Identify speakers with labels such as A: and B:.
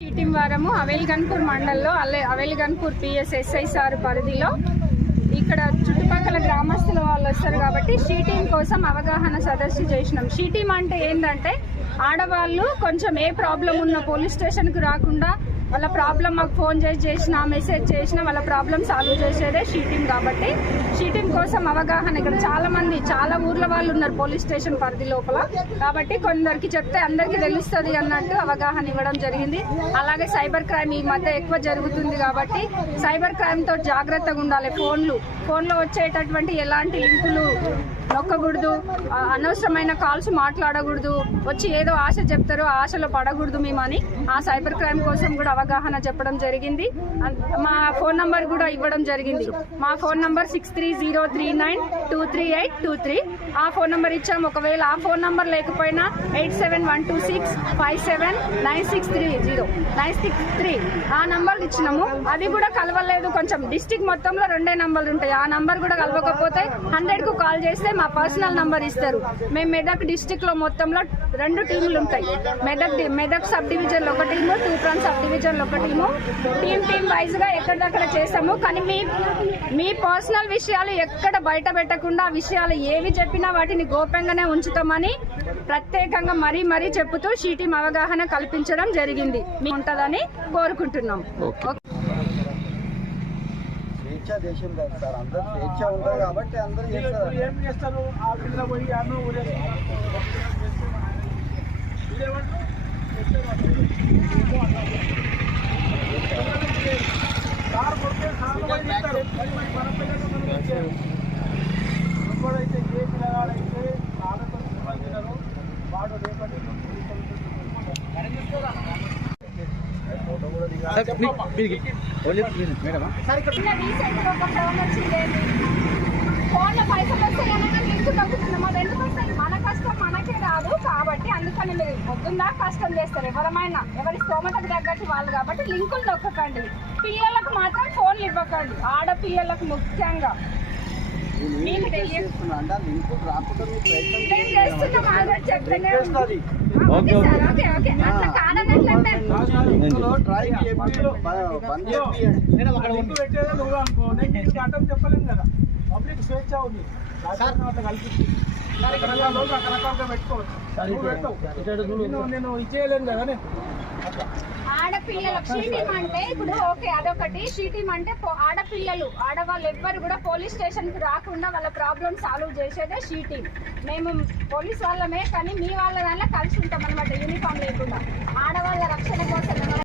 A: ఈ వారము అవేల్గన్పూర్ మండల్లో అల్లె అవేల్గన్పూర్ పిఎస్ఎస్ఐ సార్ పరిధిలో. ఇక్కడ చుట్టుపక్కల గ్రామస్తుల వాళ్ళు వస్తారు కాబట్టి షీ టీం కోసం అవగాహన సదస్సు చేసినాం. షీ టీం అంటే ఏంటంటే ఆడవాళ్ళు కొంచెం ఏ ప్రాబ్లం ఉన్న పోలీస్ స్టేషన్కి రాకుండా వాళ్ళ ప్రాబ్లం మాకు ఫోన్ చేసి చేసినా మెసేజ్ చేసినా వాళ్ళ ప్రాబ్లం సాల్వ్ చేసేదే షీటింగ్ కాబట్టి షీటింగ్ కోసం అవగాహన ఇక్కడ చాలా మంది చాలా ఊర్ల వాళ్ళు ఉన్నారు పోలీస్ స్టేషన్ పరిధి లోపల. కాబట్టి కొందరికి చెప్తే అందరికీ తెలుస్తుంది అన్నట్టు అవగాహన ఇవ్వడం జరిగింది. అలాగే సైబర్ క్రైమ్ ఈ మధ్య ఎక్కువ జరుగుతుంది కాబట్టి సైబర్ క్రైమ్తో జాగ్రత్తగా ఉండాలి ఫోన్లు ఫోన్లో వచ్చేటటువంటి ఎలాంటి లింకులు నొక్కకూడదు. అనవసరమైన కాల్స్ మాట్లాడకూడదు. వచ్చి ఏదో ఆశ చెప్తారో ఆశలో పడకూడదు మేమని. ఆ సైబర్ క్రైమ్ కోసం కూడా అవగాహన చెప్పడం జరిగింది. మా ఫోన్ నంబర్ కూడా ఇవ్వడం జరిగింది. మా phone number six three zero three nine two three eight two three. ఆ ఫోన్ నంబర్ ఇచ్చాం. ఒకవేళ ఆ ఫోన్ నంబర్ లేకపోయినా eight seven one two six five seven nine six three zero. Nine six three. ఆ నంబర్ ఇచ్చినాము. అది కూడా కలవలేదు. కొంచెం డిస్టిక్ మొత్తంలో రెండే నంబర్లు ఉంటాయి. ఆ నంబర్ కూడా కలవకపోతే హండ్రెడ్కు కాల్ చేస్తే మా పర్సనల్ నంబర్ ఇస్తారు. మేము మెదక్ డిస్టిక్లో మొత్తంలో రెండు టీములు ఉంటాయి. మెదక్ మెదక్ సబ్ డివిజన్లో ఒక టీము తూప్రాన్ సబ్ డివిజన్లో ఒక టీము. టీమ్ టీమ్ వైజ్గా ఎక్కడిదక్కడ చేస్తాము. కానీ మీ మీ పర్సనల్ విషయాలు ఎక్కడ బయట పెట్టకుండా ఆ విషయాలు ఏవి చెప్పినా వాటిని గోప్యంగానే ఉంచుతామని ప్రత్యేకంగా మరీ మరీ చెప్పుతూ షీటీం అవగాహన కల్పించడం జరిగింది. మీ ఉంటుందని కోరుకుంటున్నాం.
B: స్వేచ్ఛ దేశం కాదు సార్. అందరూ స్వేచ్ఛ ఉంటుంది కాబట్టి అందరూ చేస్తారు?
C: ఏం చేస్తారు? ఆ పిల్ల పోయి? కారు మన పిల్లలు మనం ఏం చేయాలి? ఎప్పుడైతే ఏ పిల్లగాడైతే వాడు రేపటి
A: ఫోన్లో పైసలు వస్తే ఏమైనా లింక్ తగ్గుతుంది మరి ఎందుకు వస్తాయి. మన కష్టం మనకే రాదు కాబట్టి అందుకని మీరు పొద్దుందా కష్టం చేస్తారు. ఎవరమైనా ఎవరి స్తోమతకు తగ్గట్టు వాళ్ళు కాబట్టి లింకులు నొక్కకండి పిల్లలకు మాత్రం ఫోన్లు ఇవ్వకండి. ఆడపిల్లలకు ముఖ్యంగా. నేను ఓకే సార్ ఓకే ఓకే. అట్లా కాదన్నట్లంటే
B: లింకులో ట్రై చేయండి. బంద్ చేయండి.
C: లింక్ పెట్టేదే నువ్వు అనుకో. నేను నీకు అడ్డం చెప్పలేను కదా. పబ్లిక్ స్వేచ్ఛ ఉంది. కల్పిస్తుంది పెట్టుకోవచ్చు. నువ్వు పెట్టవు. నిన్ను నేను ఇచ్చేయలేను కదా నేను. అట్లా
A: ఆడపిల్లలకు షీటీం అంటే ఇప్పుడు ఓకే అదొకటి. షీటీం అంటే ఆడపిల్లలు ఆడవాళ్ళు ఎవ్వరు కూడా పోలీస్ స్టేషన్కి రాకుండా వాళ్ళ ప్రాబ్లం సాల్వ్ చేసేదే షీటీం మేము పోలీస్ వాళ్ళమే కానీ మీ వాళ్ళ దాంట్లో కలిసి ఉంటాం అనమాట యూనిఫామ్ లేకుండా. ఆడవాళ్ళ రక్షణ కోసం